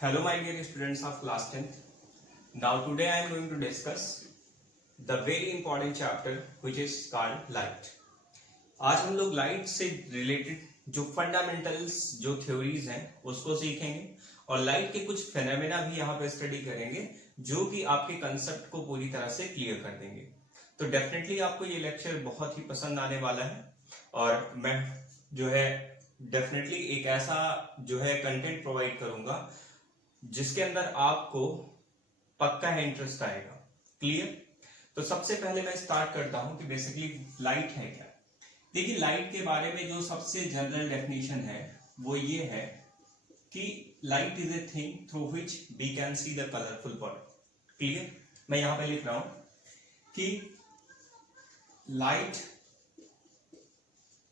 Hello my dear students of class 10th. Now today I am going to discuss the very important chapter which is called light. आज हम लोग light से related जो fundamentals जो theories हैं उसको सीखेंगे और लाइट के कुछ फेनोमेना भी यहाँ पे स्टडी करेंगे जो कि आपके कंसेप्ट को पूरी तरह से क्लियर कर देंगे। तो डेफिनेटली आपको ये लेक्चर बहुत ही पसंद आने वाला है और मैं जो है डेफिनेटली एक ऐसा जो है कंटेंट प्रोवाइड करूंगा जिसके अंदर आपको पक्का है इंटरेस्ट आएगा। क्लियर? तो सबसे पहले मैं स्टार्ट करता हूं कि बेसिकली लाइट है क्या। देखिए लाइट के बारे में जो सबसे जनरल डेफिनेशन है वो ये है कि light is a thing through which we can see the colourful world. Clear? मैं यहां पे लिख रहा हूं कि light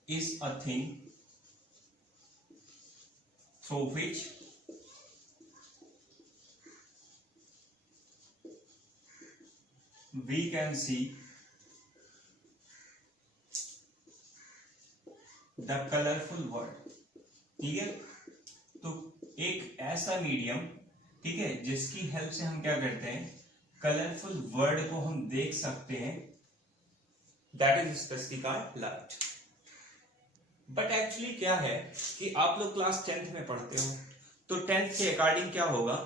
is a thing through which we can see the colorful world। ठीक है, तो एक ऐसा मीडियम, ठीक है, जिसकी हेल्प से हम क्या करते हैं, कलरफुल वर्ल्ड को हम देख सकते हैं, that is specific light. But actually क्या है कि आप लोग क्लास 10th में पढ़ते हो तो 10th के अकॉर्डिंग क्या होगा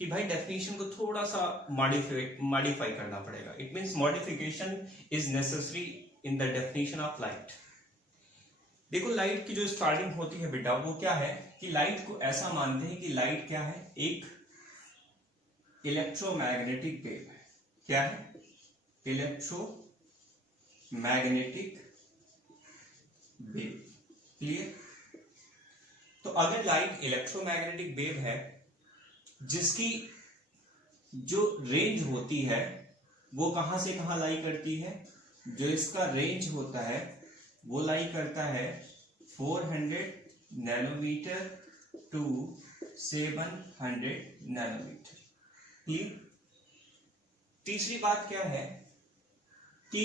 कि भाई डेफिनेशन को थोड़ा सा मॉडिफाई करना पड़ेगा। It means modification is necessary in the definition of light. देखो लाइट की जो स्टार्टिंग होती है बेटा वो क्या है कि लाइट को ऐसा मानते हैं कि लाइट क्या है, एक इलेक्ट्रोमैग्नेटिक वेव है। क्या है? Electromagnetic wave. क्लियर? तो अगर लाइट इलेक्ट्रोमैग्नेटिक वेव है जिसकी जो रेंज होती है वो कहां से कहां लाई करती है, जो इसका रेंज होता है वो लाई करता है 400 नैनोमीटर टू 700 नैनोमीटर। क्लियर? तीसरी बात क्या है कि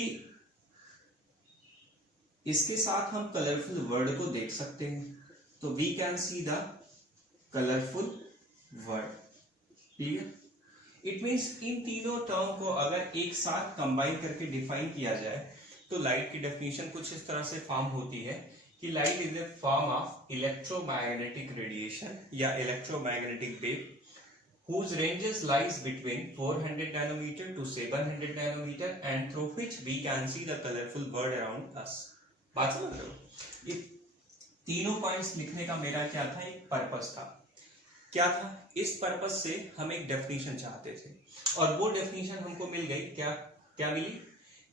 इसके साथ हम कलरफुल वर्ल्ड को देख सकते हैं, तो we can see the colourful world. Clear? It means इन तीनों टर्म को अगर एक साथ कंबाइन करके डिफाइन किया जाए तो लाइट की डेफिनेशन कुछ इस तरह से फॉर्म होती है कि light is a form of electromagnetic radiation या electromagnetic wave whose ranges lies between 400 nanometer to 700 nanometer and through which we can see the colorful world around us। बात समझ रहे हो? ये तीनों पॉइंट्स लिखने का मेरा क्या था, एक पर्पस था। क्या था? इस पर्पस से हम एक डेफिनेशन चाहते थे और वो डेफिनेशन हमको मिल गई। क्या मिली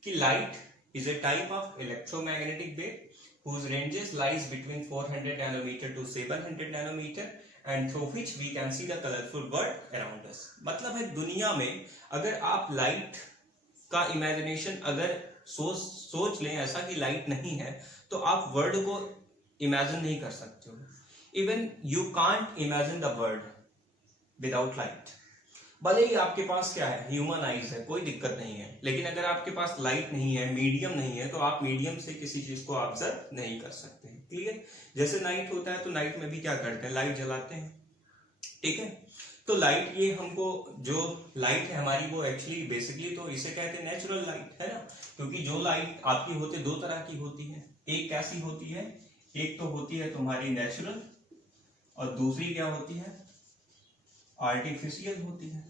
कि light is A type of electromagnetic wave whose ranges lies between 400 nanometer to 700 nanometer and through which we can see the colorful world around us। मतलब है दुनिया में अगर आप लाइट का इमेजिनेशन अगर सोच लें ऐसा कि लाइट नहीं है तो आप वर्ल्ड को इमेजिन नहीं कर सकते हो। Even you can't imagine the world without light। भले ही आपके पास क्या है, ह्यूमन आईज है, कोई दिक्कत नहीं है, लेकिन अगर आपके पास लाइट नहीं है, मीडियम नहीं है, तो आप मीडियम से किसी चीज को ऑब्जर्व नहीं कर सकते हैं। क्लियर? जैसे नाइट होता है तो नाइट में भी क्या करते हैं, लाइट जलाते हैं। ठीक है? तो लाइट ये हमको जो लाइट है हमारी वो एक्चुअली बेसिकली तो इसे कहते हैं नेचुरल लाइट, है ना, क्योंकि जो लाइट आपकी होती है दो तरह की होती है। एक कैसी होती है, एक तो होती है तुम्हारी नेचुरल और दूसरी क्या होती है, आर्टिफिशियल होती है।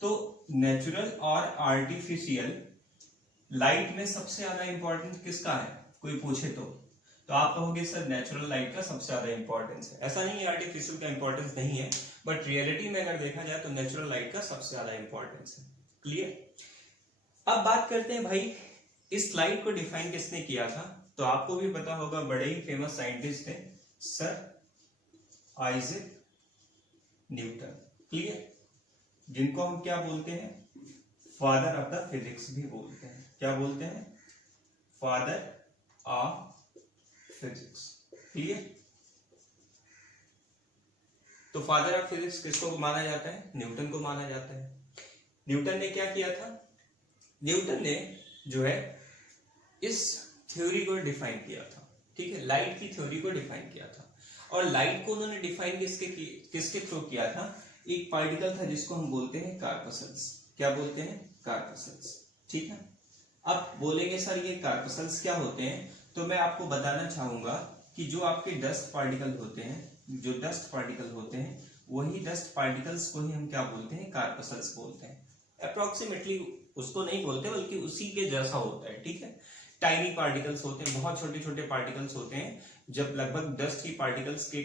तो नेचुरल और आर्टिफिशियल लाइट में सबसे ज्यादा इंपॉर्टेंस किसका है, कोई पूछे तो आप कहोगे सर नेचुरल लाइट का सबसे ज्यादा इंपॉर्टेंस है। ऐसा नहीं है आर्टिफिशियल का इंपॉर्टेंस नहीं है, बट रियलिटी में अगर देखा जाए तो नेचुरल लाइट का सबसे ज्यादा इंपॉर्टेंस है। क्लियर? अब बात करते हैं भाई इस लाइट को डिफाइन किसने किया था। तो आपको भी पता होगा, बड़े ही फेमस साइंटिस्ट थे सर आइजैक न्यूटन। क्लियर? जिनको हम क्या बोलते हैं, फादर ऑफ द फिजिक्स भी बोलते हैं। क्या बोलते हैं? Father of physics. क्लियर? तो फादर ऑफ फिजिक्स किसको माना जाता है, न्यूटन को माना जाता है। न्यूटन ने क्या किया था, न्यूटन ने जो है इस थ्योरी को डिफाइन किया था। ठीक है, लाइट की थ्योरी को डिफाइन किया था और लाइट को उन्होंने डिफाइन किसके थ्रू किया था? एक पार्टिकल था जिसको हम बोलते हैं कार्पसल्स। क्या बोलते हैं? कार्पसल्स। ठीक है, अब बोलेंगे सर ये कार्पसल्स क्या होते हैं, तो मैं आपको बताना चाहूंगा कि जो आपके डस्ट पार्टिकल होते हैं, जो डस्ट पार्टिकल होते हैं, वही डस्ट पार्टिकल्स को ही हम क्या बोलते हैं? कार्पसल्स बोलते हैं। अप्रोक्सीमेटली उसको नहीं बोलते, बल्कि उसी के जैसा होता है। ठीक है, टाइनी पार्टिकल्स होते हैं, बहुत छोटे छोटे पार्टिकल्स होते हैं, जब लगभग डस्ट की पार्टिकल्स के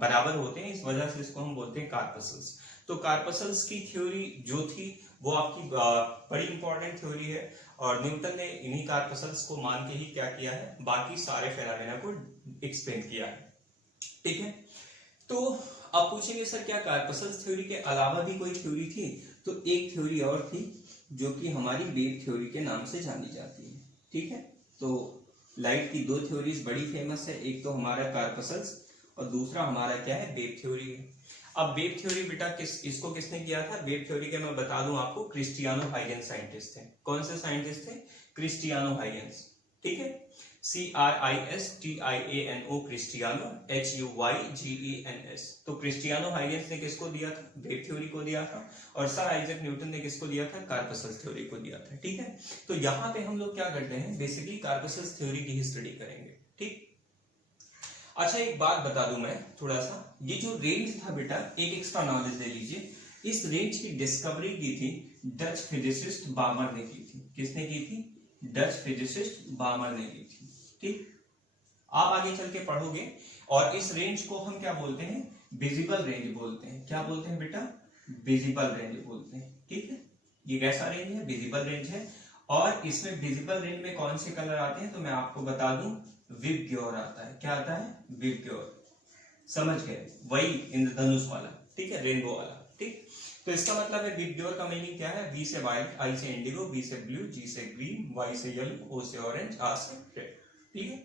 बराबर होते हैं, इस वजह से इसको हम बोलते हैं कार्पसल्स। तो कार्पसल्स की थ्योरी जो थी वो आपकी बड़ी इंपॉर्टेंट थ्योरी है, और न्यूटन ने इन्हीं कार्पसल्स को मान के ही क्या किया है? बाकी सारे फेनोमेना को एक्सप्लेन किया है। ठीक है, तो अब पूछेंगे सर क्या कार्पसल्स थ्योरी के अलावा भी कोई थ्योरी थी? तो एक थ्योरी और थी जो कि हमारी वेव थ्योरी के नाम से जानी जाती है। ठीक है, तो लाइट की दो थ्योरीज बड़ी फेमस है, एक तो हमारा कार्पसल्स और दूसरा हमारा क्या है? वेव थ्योरी है। अब वेव थ्योरी बेटा इसको किसने किया था? वेव थ्योरी के मैं बता दूं आपको, क्रिस्टियानो हाइगेन्स साइंटिस्ट थे। कौन से साइंटिस्ट थे? क्रिस्टियानो हाइगेन्स। ठीक है, CRISTIANO, क्रिस्टियानो, HUYGENS। तो क्रिस्टियानो हाइगेन्स ने किसको दिया था? वेव थ्योरी को दिया था। और सर आइजैक न्यूटन ने किसको दिया था? कार्पसल्स थ्योरी को दिया था। ठीक है, तो यहाँ पे हम लोग क्या करते हैं? बेसिकली कार्पसल्स थ्योरी की ही स्टडी करेंगे। ठीक, अच्छा एक बात बता दूं मैं थोड़ा सा, ये जो रेंज था बेटा, एक एक्स्ट्रा नॉलेज ले लीजिए, इस रेंज की डिस्कवरी की थी डच फिजिसिस्ट बामर ने की थी। किसने की थी? डच फिजिसिस्ट बामर ने की थी। ठीक, आप आगे चल के पढ़ोगे, और इस रेंज को हम क्या बोलते हैं? विजिबल रेंज बोलते हैं। क्या बोलते हैं बेटा? विजिबल रेंज बोलते हैं। ठीक है, ये कैसा रेंज है? विजिबल रेंज है। और इसमें विजिबल रेंज में कौन से कलर आते हैं? तो मैं आपको बता दूं, विबग्योर आता है। क्या आता है? विबग्योर। समझ गए? वही इंद्रधनुष वाला। ठीक है, रेनबो वाला। ठीक, तो इसका मतलब है विबग्योर का मीनिंग क्या है? वी से वाइट, आई से इंडिगो, बी से ब्लू, जी से ग्रीन, वाई से येलो, ओ से ऑरेंज, आर से रेड। ठीक है,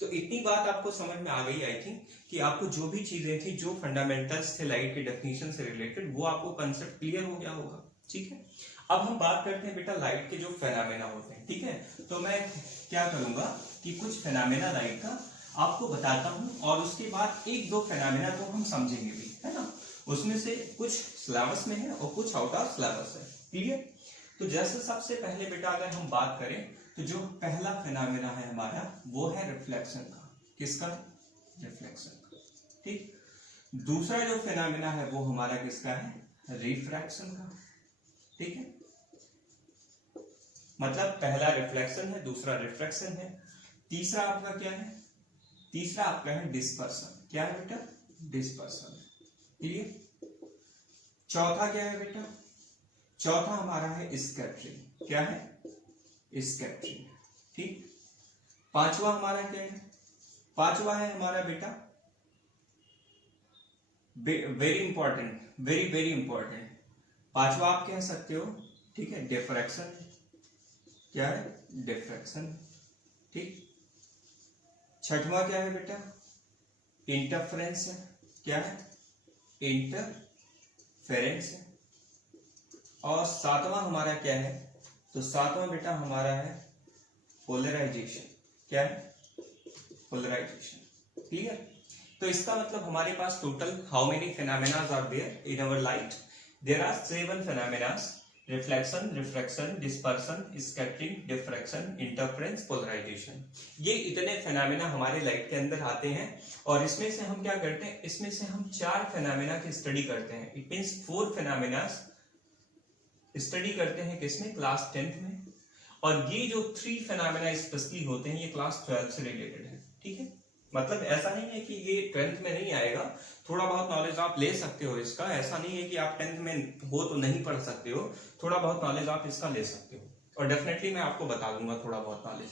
तो इतनी बात आपको समझ में आ गई आई थिंक, कि आपको जो भी चीजें थी, जो फंडामेंटल्स थे लाइट के डेफिनेशन से रिलेटेड, वो आपको कंसेप्ट क्लियर हो गया होगा। ठीक है, अब हम बात करते हैं बेटा लाइट के जो फेनोमेना होते हैं। ठीक है, तो मैं क्या करूंगा कि कुछ फेनोमेना लाइट का आपको बताता हूं, और उसके बाद एक दो फेनोमेना को हम समझेंगे भी, है ना। उसमें से कुछ सिलेबस में है और कुछ आउट ऑफ सिलेबस है। क्लियर? तो जैसे सबसे पहले बेटा अगर हम बात करें, तो जो पहला फेनोमेना है हमारा, वो है रिफ्लेक्शन का। किसका? रिफ्लेक्शन का। ठीक, दूसरा जो फेनोमेना है वो हमारा किसका है? रिफ्रैक्शन का। ठीक है, मतलब पहला रिफ्लेक्शन है, दूसरा रिफ्रैक्शन है, तीसरा आपका क्या है? तीसरा आपका है डिस्पर्सन। क्या है बेटा? डिस्पर्सन। क्लियर? चौथा क्या है बेटा? चौथा हमारा है स्कैटरिंग। क्या है? स्कैटरिंग। ठीक, पांचवा हमारा क्या है? पांचवा है हमारा बेटा, very important, very very important, पांचवा आप कह सकते हो। ठीक है, डिफ्रैक्शन। क्या है? डिफ्रैक्शन। ठीक, छठवां क्या है बेटा? इंटरफेरेंस है। क्या है? इंटरफेरेंस है। और सातवां हमारा क्या है? तो सातवां बेटा हमारा है पोलराइजेशन। क्या है? पोलराइजेशन। क्लियर? तो इसका मतलब हमारे पास total how many phenomenas are there in our light? There are 7 phenomenas: reflection, refraction, dispersion, scattering, diffraction, interference, polarisation. ये इतने फेनोमेना हमारे लाइट के अंदर आते हैं, और इसमें से हम क्या करते हैं? इसमें से हम 4 फेनोमेना की स्टडी करते हैं। इट मींस 4 फेनोमेना स्टडी करते हैं किसमें? क्लास 10th में। और ये जो 3 फेनोमेना स्पेशली होते हैं, ये क्लास 12 से रिलेटेड है। ठीक है, मतलब ऐसा नहीं है कि ये 10th में नहीं आएगा, थोड़ा बहुत नॉलेज आप ले सकते हो इसका। ऐसा नहीं है कि आप 10th में हो तो नहीं पढ़ सकते हो, थोड़ा बहुत नॉलेज आप इसका ले सकते हो, और डेफिनेटली मैं आपको बता दूंगा थोड़ा बहुत नॉलेज।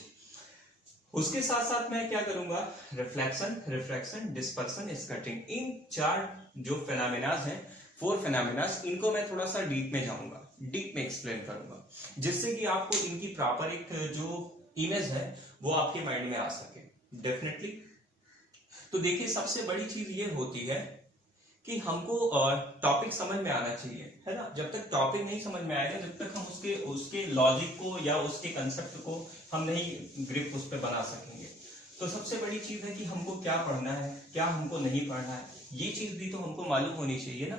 उसके साथ साथ मैं क्या करूंगा? रिफ्लेक्शन, रिफ्रैक्शन, डिस्पर्सन, स्कैटरिंग, इन 4 जो फेनोमेनास हैं, 4 फेनोमेनास, इनको मैं थोड़ा सा डीप में जाऊंगा, डीप में एक्सप्लेन करूंगा, जिससे कि आपको इनकी प्रॉपर एक जो इमेज है वो आपके माइंड में आ सके। डेफिनेटली। तो देखिए, सबसे बड़ी चीज ये होती है कि हमको टॉपिक समझ में आना चाहिए, है ना। जब तक टॉपिक नहीं समझ में आएगा, जब तक हम उसके लॉजिक को या उसके कंसेप्ट को हम नहीं ग्रिप उस पर बना सकेंगे। तो सबसे बड़ी चीज है कि हमको क्या पढ़ना है, क्या हमको नहीं पढ़ना है, ये चीज भी तो हमको मालूम होनी चाहिए ना।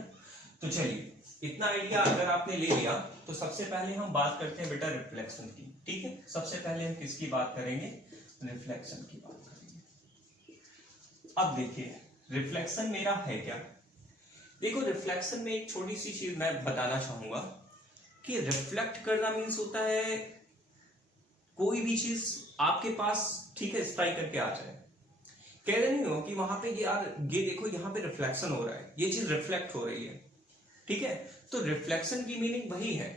तो चलिए, इतना आइडिया अगर आपने ले लिया तो सबसे पहले हम बात करते हैं बेटा रिफ्लेक्शन की। ठीक है, सबसे पहले हम किसकी बात करेंगे, रिफ्लेक्शन की बात करेंगे। अब देखिए रिफ्लेक्शन मेरा है क्या। देखो रिफ्लेक्शन में एक छोटी सी चीज मैं बताना चाहूंगा कि रिफ्लेक्ट करना मीन्स होता है कोई भी चीज आपके पास, ठीक है, स्ट्राइक करके आ जाए। कह रहे नहीं हो कि वहां पे यार ये देखो यहाँ पे रिफ्लेक्शन हो रहा है, ये चीज रिफ्लेक्ट हो रही है। ठीक है, तो रिफ्लेक्शन की मीनिंग वही है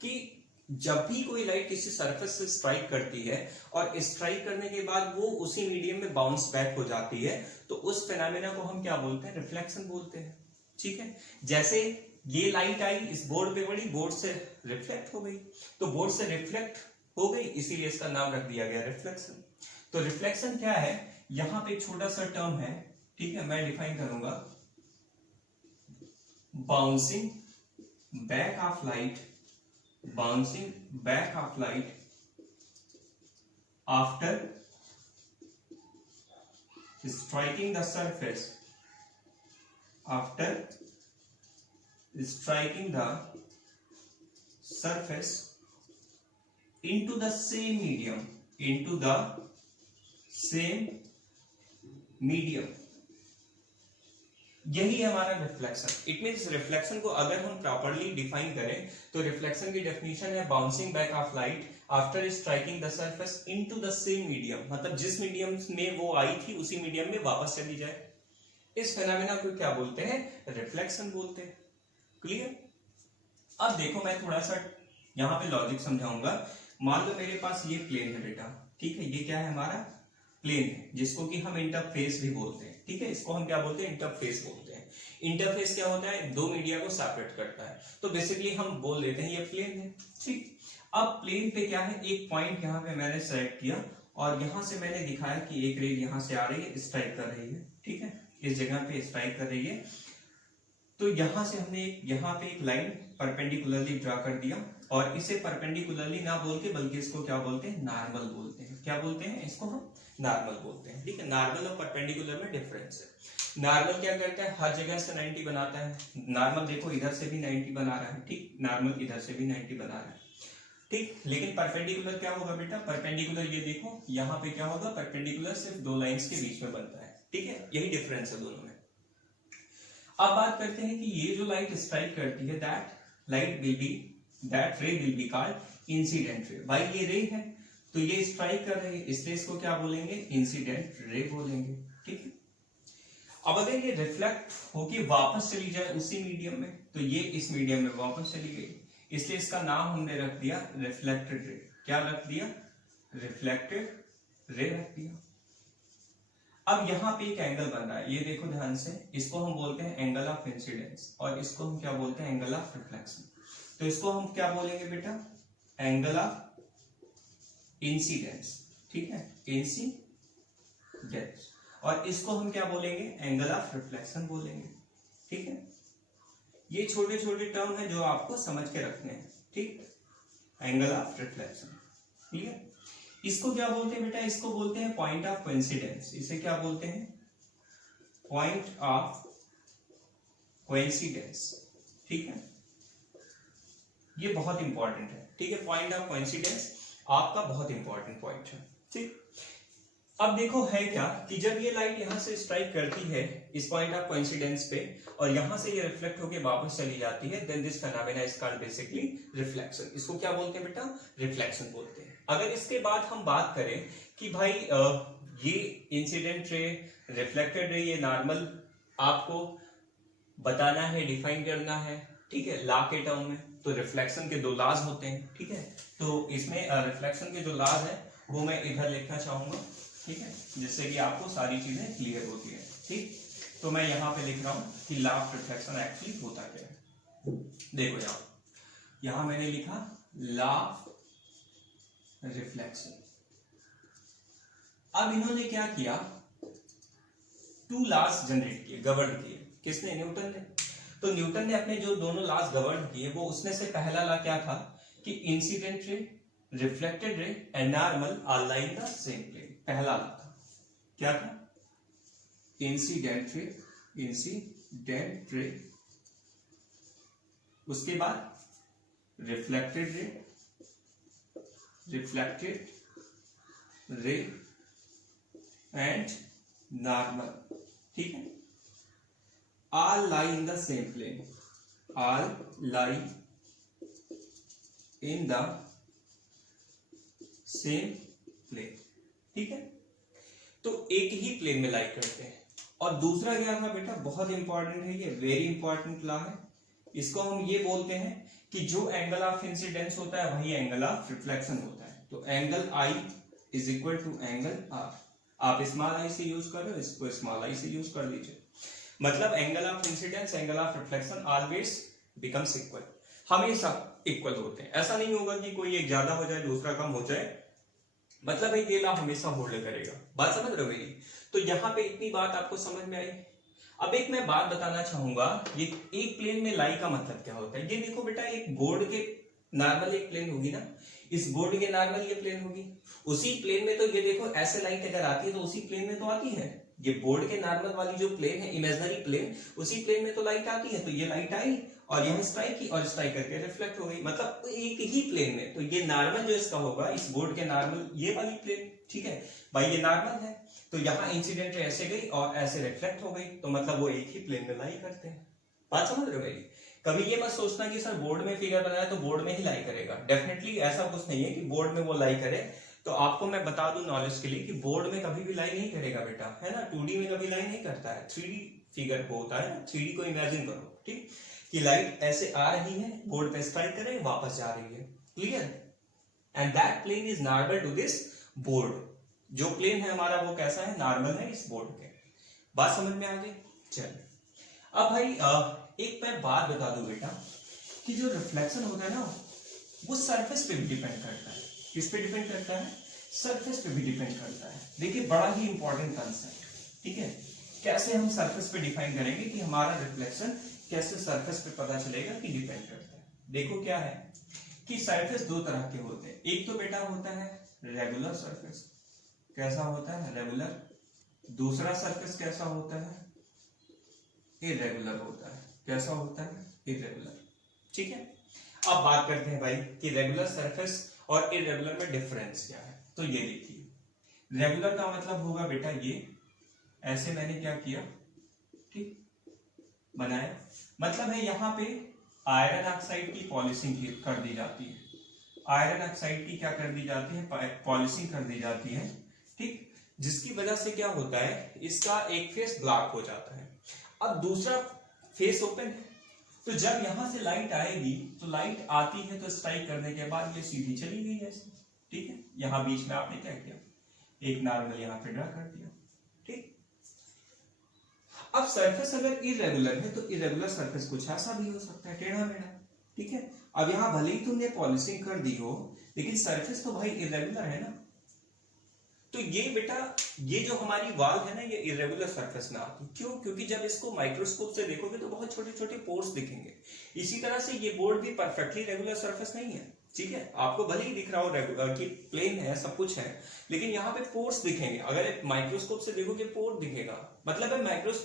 कि जब भी कोई लाइट किसी सरफेस से स्ट्राइक करती है और स्ट्राइक करने के बाद वो उसी मीडियम में बाउंस बैक हो जाती है, तो उस फेनोमेना को हम क्या बोलते हैं, रिफ्लेक्शन बोलते हैं। ठीक है, जैसे ये लाइट आई इस बोर्ड पे पड़ी, बोर्ड से रिफ्लेक्ट हो गई, तो बोर्ड से रिफ्लेक्ट हो गई इसीलिए इसका नाम रख दिया गया रिफ्लेक्शन। तो रिफ्लेक्शन क्या है, यहां पे एक छोटा सा टर्म है, ठीक है, मैं डिफाइन करूंगा, bouncing back of light, bouncing back of light after striking the surface, after striking the surface into the same medium, into the same medium, यही है हमारा रिफ्लेक्शन। इट मीन्स रिफ्लेक्शन को अगर हम प्रॉपरली डिफाइन करें तो reflection की definition है bouncing back of light after striking the surface into the same medium, मतलब जिस मीडियम में वो आई थी उसी मीडियम में वापस चली जाए। इस फेनोमेना को क्या बोलते हैं, रिफ्लेक्शन बोलते हैं। क्लियर। अब देखो मैं थोड़ा सा यहाँ पे लॉजिक समझाऊंगा। मान लो मेरे पास ये प्लेन है बेटा, ठीक है, ये क्या है हमारा प्लेन है, जिसको कि हम इंटरफेस भी बोलते हैं। ठीक है, इसको हम क्या बोलते हैं, इंटरफेस बोलते हैं। इंटरफेस क्या होता है, दो मीडिया को सेपरेट करता है, तो बेसिकली हम बोल देते हैं ये प्लेन है। ठीक, अब प्लेन पे क्या है, एक पॉइंट यहाँ पे मैंने सेलेक्ट किया और यहां से मैंने दिखाया कि एक रे यहां से आ रही है, स्ट्राइक कर रही है। ठीक है, इस जगह पे स्ट्राइक कर रही है, तो यहां से हमने यहाँ पे एक लाइन परपेंडिकुलरली ड्रा कर दिया और इसे परपेंडिकुलरली ना बोल के बल्कि इसको क्या बोलते हैं, नॉर्मल बोलते हैं। क्या बोलते हैं, इसको हम नॉर्मल बोलते हैं। ठीक है, नॉर्मल और परपेंडिकुलर में डिफरेंस है। नॉर्मल क्या करता है, हर जगह से 90 बनाता है। नॉर्मल देखो इधर से भी 90 बना रहा है, ठीक, नॉर्मल इधर से भी 90 बना रहा है। ठीक, लेकिन परपेंडिकुलर क्या होगा बेटा, परपेंडिकुलर ये देखो यहाँ पे क्या होगा, परपेंडिकुलर सिर्फ दो लाइंस के बीच में बनता है। ठीक है, यही डिफरेंस है दोनों में। अब बात करते हैं कि ये जो लाइट स्ट्राइक करती है, दैट रे will be called incident ray. भाई ये रे है तो ये स्ट्राइक कर रही है, इसलिए इसको क्या बोलेंगे, इंसिडेंट रे बोलेंगे। ठीक है, अब अगर ये रिफ्लेक्ट होके वापस चली जाए उसी मीडियम में, तो ये इस मीडियम में वापस चली गई, इसलिए इसका नाम हमने रख दिया रिफ्लेक्टेड रे। क्या रख दिया, रिफ्लेक्टेड रे रख दिया। अब यहाँ पे एक एंगल बन रहा है, ये देखो ध्यान से, इसको हम बोलते हैं एंगल ऑफ इंसिडेंस और इसको हम क्या बोलते हैं, एंगल ऑफ रिफ्लेक्शन। तो इसको हम क्या बोलेंगे बेटा, एंगल ऑफ इंसिडेंस। ठीक है, इंसिडेंस, और इसको हम क्या बोलेंगे, एंगल ऑफ रिफ्लेक्शन बोलेंगे। ठीक है, ये छोटे छोटे टर्म है जो आपको समझ के रखने हैं। ठीक, एंगल ऑफ रिफ्लेक्शन। ठीक है, इसको क्या बोलते हैं बेटा, इसको बोलते हैं पॉइंट ऑफ कोइंसिडेंस। इसे क्या बोलते हैं, पॉइंट ऑफ कोइंसिडेंस। ठीक है, ये बहुत इंपॉर्टेंट है। ठीक है, पॉइंट ऑफ कोइंसिडेंस आपका बहुत इंपॉर्टेंट पॉइंट है। ठीक, अब देखो है क्या कि जब ये लाइट यहां से स्ट्राइक करती है इस पॉइंट ऑफ कोइंसिडेंस पे और यहां से ये रिफ्लेक्ट होके वापस चली जाती है, then this phenomena is called basically reflection. इसको क्या बोलते हैं बेटा, रिफ्लेक्शन बोलते हैं। अगर इसके बाद हम बात करें कि भाई ये इंसिडेंट रे, रिफ्लेक्टेड रे, ये नॉर्मल आपको बताना है, डिफाइन करना है। ठीक है, लॉ के टर्म में, तो रिफ्लेक्शन के दो लॉज होते हैं। ठीक है, तो इसमें रिफ्लेक्शन के जो लॉज है वो मैं इधर लिखना चाहूंगा। ठीक है, जिससे कि आपको सारी चीजें क्लियर होती है। ठीक, तो मैं यहाँ पे लिख रहा हूं कि लॉ ऑफ रिफ्लेक्शन एक्चुअली होता क्या है। देखो यहाँ मैंने लिखा लॉ ऑफ रिफ्लेक्शन। अब इन्होंने क्या किया, टू लॉज जनरेट किए, गवर्न किए। किसने, न्यूटन ने। तो न्यूटन ने अपने जो दोनों लॉज गवर्न किए, वो उसमें से पहला लॉ क्या था कि incident ray, reflected ray and normal are lie in the same plane. पहला लॉ था। क्या था, इंसिडेंट रे, उसके बाद रिफ्लेक्टेड रे एंड नॉर्मल, ठीक है। All lie in the same plane, all lie in the same plane, ठीक है। तो एक ही प्लेन में लाई करते हैं। और दूसरा क्या था बेटा, बहुत इंपॉर्टेंट है ये, वेरी इंपॉर्टेंट लॉ है। इसको हम ये बोलते हैं कि जो एंगल ऑफ इंसिडेंस होता है वही एंगल ऑफ रिफ्लेक्शन होता है। तो angle i is equal to angle r. आप स्मॉल आई से यूज कर रहे हो, इसको स्मॉल आई से यूज कर लीजिए। मतलब angle of incidence, angle of reflection always becomes equal, हमेशा इक्वल होते हैं। ऐसा नहीं होगा कि कोई एक ज्यादा हो जाए दूसरा कम हो जाए, मतलब ये लॉ हमेशा होल्ड करेगा। बात समझ रहे हो मेरी? तो यहाँ पे इतनी बात आपको समझ में आई। अब एक मैं बात बताना चाहूंगा, ये एक प्लेन में लाई का मतलब क्या होता है। ये देखो बेटा, एक बोर्ड के नॉर्मल एक प्लेन होगी ना, इस बोर्ड के नॉर्मल ये प्लेन होगी, उसी प्लेन में तो ये देखो ऐसे लाइट अगर आती है तो उसी प्लेन में तो आती है। ये बोर्ड के नॉर्मल वाली जो प्लेन है, इमेजिनरी प्लेन, उसी प्लेन में तो लाइट आती है। तो ये लाइट आई और यहाँ स्ट्राइक की और स्ट्राइक करके रिफ्लेक्ट हो गई, मतलब एक ही प्लेन में। तो ये नॉर्मल जो इसका होगा, इस बोर्ड के नॉर्मल ये वाली प्लेन, ठीक है भाई, ये नॉर्मल है। तो यहाँ इंसिडेंट ऐसे गई और ऐसे रिफ्लेक्ट हो गई, तो मतलब वो एक ही प्लेन में लाई करते हैं। बात समझ रहे हो मेरी? कभी ये मत सोचना कि सर बोर्ड में फिगर बनाया तो बोर्ड में ही लाई करेगा। डेफिनेटली ऐसा कुछ नहीं है कि बोर्ड में वो लाई करे। तो आपको मैं बता दूं नॉलेज के लिए कि बोर्ड में कभी भी लाई नहीं करेगा बेटा, है ना। 2D में कभी लाई नहीं करता है, 3D फिगर होता है ना। 3D को इमेजिन करो, ठीक, कि लाइट ऐसे आ रही है, बोर्ड पे स्ट्राइक करे, वापस जा रही है, clear. And that plane is normal to this board. जो प्लेन है हमारा वो कैसा है, नॉर्मल है इस बोर्ड के। बात समझ में आ गई? चल अब भाई एक मैं बात बता दूं बेटा, कि जो रिफ्लेक्शन होता है ना, वो सरफेस पे भी डिपेंड करता है। किस पे डिपेंड करता है? सरफेस पे भी डिपेंड करता है। देखिए बड़ा ही इंपॉर्टेंट कंसेप्ट, ठीक है। कैसे हम सरफेस पे डिफाइन करेंगे कि हमारा रिफ्लेक्शन कैसे सरफेस पे पता चलेगा कि डिपेंड करता है। देखो क्या है कि सरफेस दो तरह के होते हैं। एक तो बेटा होता है रेगुलर सरफेस, कैसा होता है, रेगुलर। दूसरा सरफेस कैसा होता है, इरेगुलर होता है। कैसा होता है, इरेगुलर, ठीक है। अब बात करते हैं भाई कि रेगुलर सरफेस और इरेगुलर में डिफरेंस क्या है। तो ये देखिए, रेगुलर का मतलब होगा बेटा ये, ऐसे मैंने क्या किया, ठीक, बनाया, मतलब है यहाँ पे आयरन ऑक्साइड की पॉलिशिंग कर दी जाती है। आयरन ऑक्साइड की क्या कर दी जाती है, पॉलिशिंग कर दी जाती है, ठीक, जिसकी वजह से क्या होता है, इसका एक फेस ब्लॉक हो जाता है। अब दूसरा फेस ओपन है। तो जब यहां से लाइट आएगी, तो लाइट आती है तो स्ट्राइक करने के बाद ये सीधी चली गई ऐसे, ठीक है। यहां बीच में आपने क्या किया, एक नॉर्मल यहां पे ड्रा कर दिया, ठीक। अब सरफेस अगर इरेगुलर है तो इरेगुलर सरफेस कुछ ऐसा भी हो सकता है, टेढ़ा मेढ़ा, ठीक है। अब यहां भले ही तुमने पॉलिशिंग कर दी हो, लेकिन सरफेस तो भाई इरेगुलर है ना। तो ये बेटा, ये जो हमारी वाल है ना, ये इरेगुलर सरफेस में आती है। क्यों? क्योंकि जब इसको माइक्रोस्कोप से देखोगे तो बहुत छोटे छोटे पोर्स दिखेंगे। इसी तरह से ये बोर्ड भी परफेक्टली रेगुलर सरफेस नहीं है, ठीक है। आपको भले ही दिख रहा हो रेगुलर कि प्लेन है, सब कुछ है, लेकिन यहाँ पे पोर्स दिखेंगे। अगर एक माइक्रोस्कोप से देखोगे पोर दिखेगा, मतलब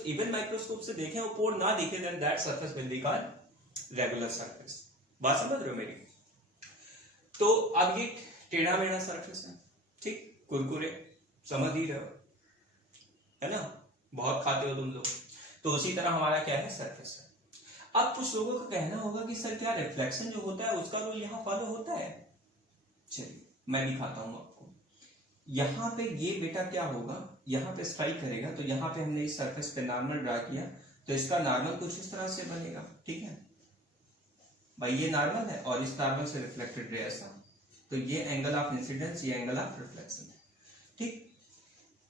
इवन माइक्रोस्कोप से देखें और पोर ना दिखे, then that surface will be called regular surface. बात समझ रहे हो मेरी? तो अब ये टेढ़ा मेढ़ा सरफेस है, ठीक, कुरकुरे, समझ ही रहे हो, है ना, बहुत खाते हो तुम लोग। तो उसी तरह हमारा क्या है, सरफेस है। अब कुछ लोगों का कहना होगा कि सर क्या रिफ्लेक्शन जो होता है उसका रूल यहाँ फॉलो होता है? चलिए मैं दिखाता हूं आपको। यहाँ पे ये बेटा क्या होगा, यहाँ पे स्ट्राइक करेगा, तो यहाँ पे हमने इस सरफेस पे नॉर्मल ड्रा किया, तो इसका नॉर्मल कुछ इस तरह से बनेगा, ठीक है भाई। ये नॉर्मल है और इस नॉर्मल से रिफ्लेक्टेड रे ऐसा, तो ये एंगल ऑफ इंसिडेंस, ये एंगल ऑफ रिफ्लेक्शन है, ठीक।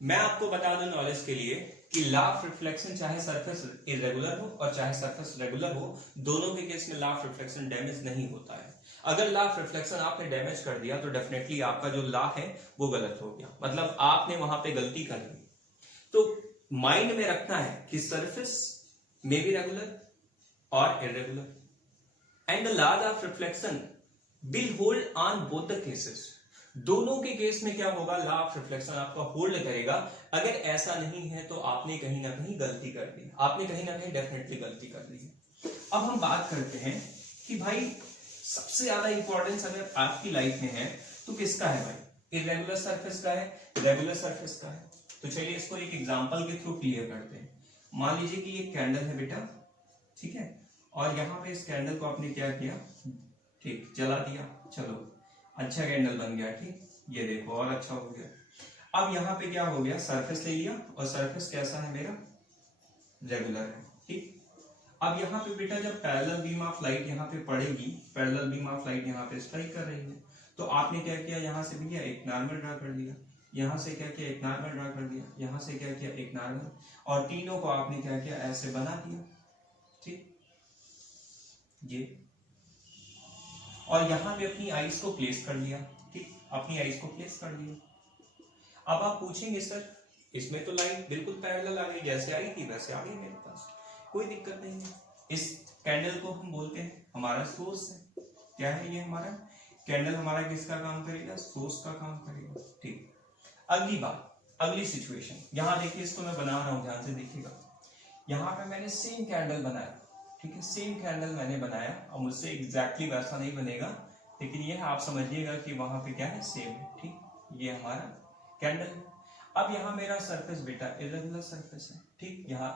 मैं आपको बता दूं नॉलेज के लिए कि लॉ ऑफ रिफ्लेक्शन चाहे सरफेस इरेगुलर हो और चाहे सरफेस रेगुलर हो, दोनों के केस में लॉ ऑफ रिफ्लेक्शन डैमेज नहीं होता है। अगर लॉ ऑफ रिफ्लेक्शन आपने डैमेज कर दिया तो डेफिनेटली आपका जो लॉ है वो गलत हो गया, मतलब आपने वहां पे गलती कर ली। तो माइंड में रखना है कि सरफेस में भी रेगुलर और irregular, and the law of reflection will hold on both the cases, दोनों के केस में क्या होगा, लॉ ऑफ रिफ्लेक्शन आपका होल्ड करेगा। अगर ऐसा नहीं है तो आपने कहीं ना कहीं गलती कर दी, आपने कहीं ना कहीं डेफिनेटली गलती कर दी है। अब हम बात करते हैं कि भाई सबसे ज्यादा इंपॉर्टेंस अगर आपकी लाइफ में है तो किसका है भाई, इरेगुलर सरफेस का है, रेगुलर सरफेस का है। तो चलिए इसको एक एग्जांपल के थ्रू क्लियर करते हैं। मान लीजिए कि ये कैंडल है बेटा, ठीक है, और यहाँ पे इस कैंडल को आपने क्या किया, ठीक, जला दिया, चलो अच्छा कैंडल बन गया, ठीक, ये देखो और अच्छा हो गया। अब यहाँ पे क्या हो गया, सरफेस ले लिया और सरफेस कैसा है मेरा, रेगुलर है, ठीक। अब यहाँ पे बेटा जब पैरेलल बीम ऑफ लाइट यहाँ पे पड़ेगी, पैरेलल बीम ऑफ लाइट यहाँ पे स्ट्राइक कर रही है, तो आपने क्या किया, यहाँ से भैया एक नॉर्मल ड्रा कर दिया, यहाँ से क्या किया, एक नॉर्मल ड्रा कर दिया, यहाँ से क्या किया, एक नॉर्मल, और तीनों को आपने क्या किया, ऐसे बना दिया, ठीक, ये, और यहाँ पे अपनी आईज को प्लेस कर लिया, ठीक, अपनी आईज को प्लेस कर लिया। अब आप पूछेंगे सर इसमें तो लाइट बिल्कुल पैरेलल आ गई, जैसे आई थी वैसे आ गई मेरे पास, कोई दिक्कत नहीं है। इस कैंडल को हम बोलते हैं हमारा सोर्स है, क्या है ये हमारा कैंडल, हमारा किसका काम करेगा, सोर्स का काम करेगा, ठीक। अगली बात, अगली सिचुएशन, यहाँ देखिए इसको मैं बना रहा हूँ, ध्यान से देखिएगा। यहाँ पे मैंने सेम कैंडल बनाया, ठीक है, सेम कैंडल मैंने बनाया, और मुझसे एग्जैक्टली वैसा नहीं बनेगा, लेकिन ये आप समझिएगा कि वहां पे क्या है, सेम है, ठीक, ये हमारा कैंडल है। अब यहाँ मेरा सरफेस बेटा इरेगुलर सरफेस है, ठीक, यहाँ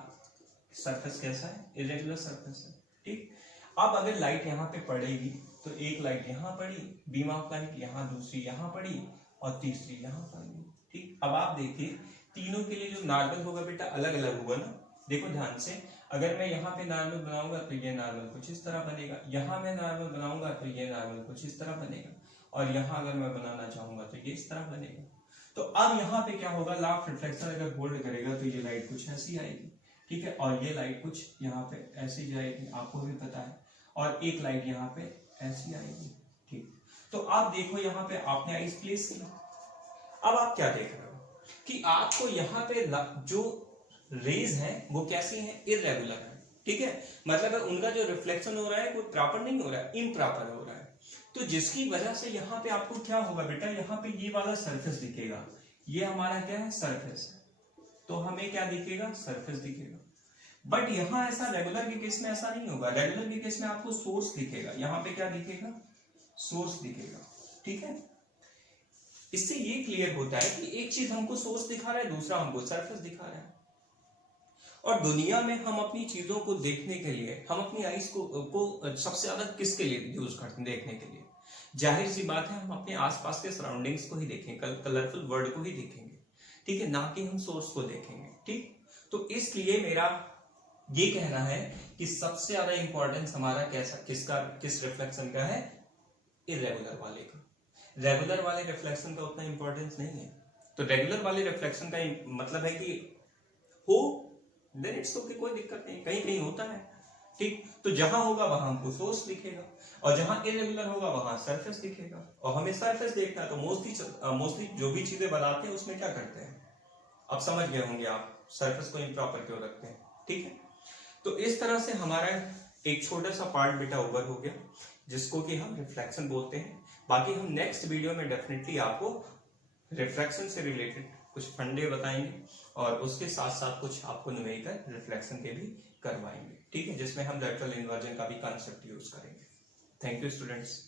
सरफेस कैसा है, इरेगुलर सरफेस है, ठीक। अब अगर लाइट यहाँ पे पड़ेगी तो एक लाइट यहाँ पड़ी, बीम ऑफ लाइट यहाँ, दूसरी यहाँ पड़ी और तीसरी यहाँ पड़ी, ठीक। अब आप देखिए तीनों के लिए जो नॉर्मल होगा बेटा अलग अलग होगा ना, देखो ध्यान से, अगर मैं यहाँ पे नॉर्मल बनाऊंगा तो ये नॉर्मल कुछ इस तरह बनेगा, यहाँ मैं नॉर्मल बनाऊंगा तो ये नॉर्मल कुछ इस तरह बनेगा, और यहाँ अगर मैं बनाना चाहूंगा तो ये इस तरह बनेगा। तो अब यहाँ पे क्या होगा, लॉ ऑफ रिफ्लेक्शन अगर होल्ड करेगा तो ये लाइट कुछ ऐसी आएगी, ठीक है, और ये लाइट कुछ यहाँ पे ऐसी जाएगी, आपको भी पता है, और एक लाइट यहाँ पे ऐसी आएगी, ठीक। तो आप देखो यहाँ पे आपने आइस प्लेस की, अब आप क्या देख रहे हो कि आपको यहाँ पे जो रेज है वो कैसी है, इरेगुलर है, ठीक है, मतलब उनका जो रिफ्लेक्शन हो रहा है वो प्रॉपर नहीं हो रहा है, इम्प्रॉपर हो रहा है। तो जिसकी वजह से यहाँ पे आपको क्या होगा बेटा, यहाँ पे ये वाला सरफेस दिखेगा, ये हमारा क्या है, सरफेस है, तो हमें क्या दिखेगा, सरफेस दिखेगा। बट यहाँ ऐसा रेगुलर के केस में ऐसा नहीं होगा, रेगुलर के केस में आपको सोर्स दिखेगा, यहाँ पे क्या दिखेगा, सोर्स दिखेगा, ठीक है। इससे ये क्लियर होता है कि एक चीज हमको सोर्स दिखा रहा है, दूसरा हमको सरफेस दिखा रहा है। और दुनिया में हम अपनी चीजों को देखने के लिए, हम अपनी आईज को सबसे ज्यादा किसके लिए यूज करते हैं, देखने के लिए, जाहिर सी बात है हम अपने आसपास के सराउंडिंग्स को ही देखेंगे, कलरफुल वर्ल्ड को ही देखेंगे, ठीक है, ना कि हम सोर्स को देखेंगे, ठीक। तो इसलिए मेरा ये कहना है कि सबसे ज्यादा इंपॉर्टेंस हमारा किस रिफ्लेक्शन का है, इरेगुलर वाले का। रेगुलर वाले रिफ्लेक्शन का उतना इंपॉर्टेंस नहीं है। तो रेगुलर वाले रिफ्लेक्शन का मतलब है कि हो देन इट्स ओके, कोई दिक्कत नहीं, कहीं कहीं होता है, ठीक। तो जहां होगा वहां हमको सोर्स दिखेगा, और जहां इरेगुलर होगा वहां सरफेस दिखेगा, और हमें सरफेस देखना है तो मोस्टली जो भी चीजें बनाते हैं उसमें क्या करते हैं, अब समझ गए होंगे आप, सरफेस को इम्प्रॉपर क्यों रखते हैं, ठीक है। तो इस तरह से हमारा एक छोटा सा पार्ट बेटा ओवर हो गया, जिसको कि हम रिफ्लेक्शन बोलते हैं। बाकी हम नेक्स्ट वीडियो में डेफिनेटली आपको रिफ्लेक्शन से रिलेटेड कुछ फंडे बताएंगे, और उसके साथ साथ कुछ आपको न्यूमेरिकल रिफ्लेक्शन के भी करवाएंगे, ठीक है, जिसमें हम लेटरल इन्वर्जन का भी कॉन्सेप्ट यूज करेंगे। Thank you students.